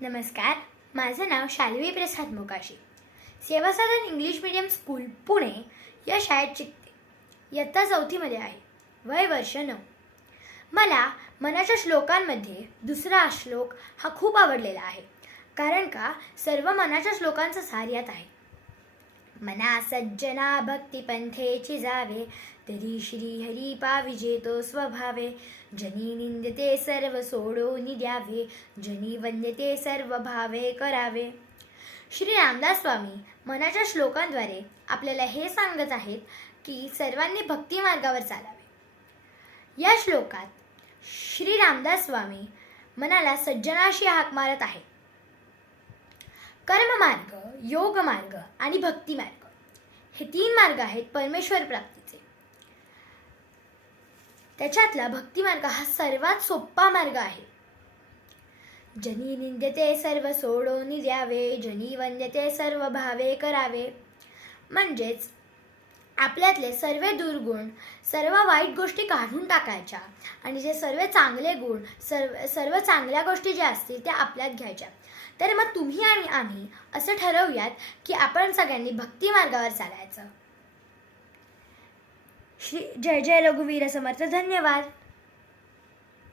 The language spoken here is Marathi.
नमस्कार. माझं नाव Shalvi Prasad Mokashi. Sevasadan English medium school Pune या शाळेत शिकते. इयत्ता चौथीमध्ये आहे. वय वर्ष नऊ. मला मनाच्या श्लोकांमध्ये दुसरा श्लोक हा खूप आवडलेला आहे. कारण का सर्व मनाच्या श्लोकांचा सार यात आहे. मना सज्जना भक्तिपंथेची जावे तरी श्री हरी पाविजेतो स्वभावे। जनी निंदते सर्व सोडोनी द्यावे जनी वंद्यते सर्व भावे करावे। श्री रामदास स्वामी मनाच्या श्लोकांद्वारे आपल्याला हे सांगत आहेत की सर्वांनी भक्ती मार्गावर चालावे। या श्लोकात श्री रामदास स्वामी मनाला सज्जनाशी हाक मारत आहेत। कर्ममार्ग योगमार्ग आणि भक्तिमार्ग. हे तीन मार्ग आहेत परमेश्वर प्राप्तीचे. त्याच्यातला भक्तिमार्ग हा सर्वात सोपा मार्ग आहे. जनी निंदते सर्व सोडोनी द्यावे जनी वंद्यते सर्व भावे करावे. म्हणजेच आपल्यातले सर्व दुर्गुण सर्व वाईट गोष्टी काढून टाकायच्या. आणि जे सर्व चांगले गुण सर्व सर्व चांगल्या गोष्टी ज्या असतील त्या आपल्यात घ्यायच्या. तर मग तुम्ही आणि आम्ही असं ठरवूयात की आपण सगळ्यांनी भक्ती मार्गावर चालायचं. श्री जय जय रघुवीर समर्थ. धन्यवाद.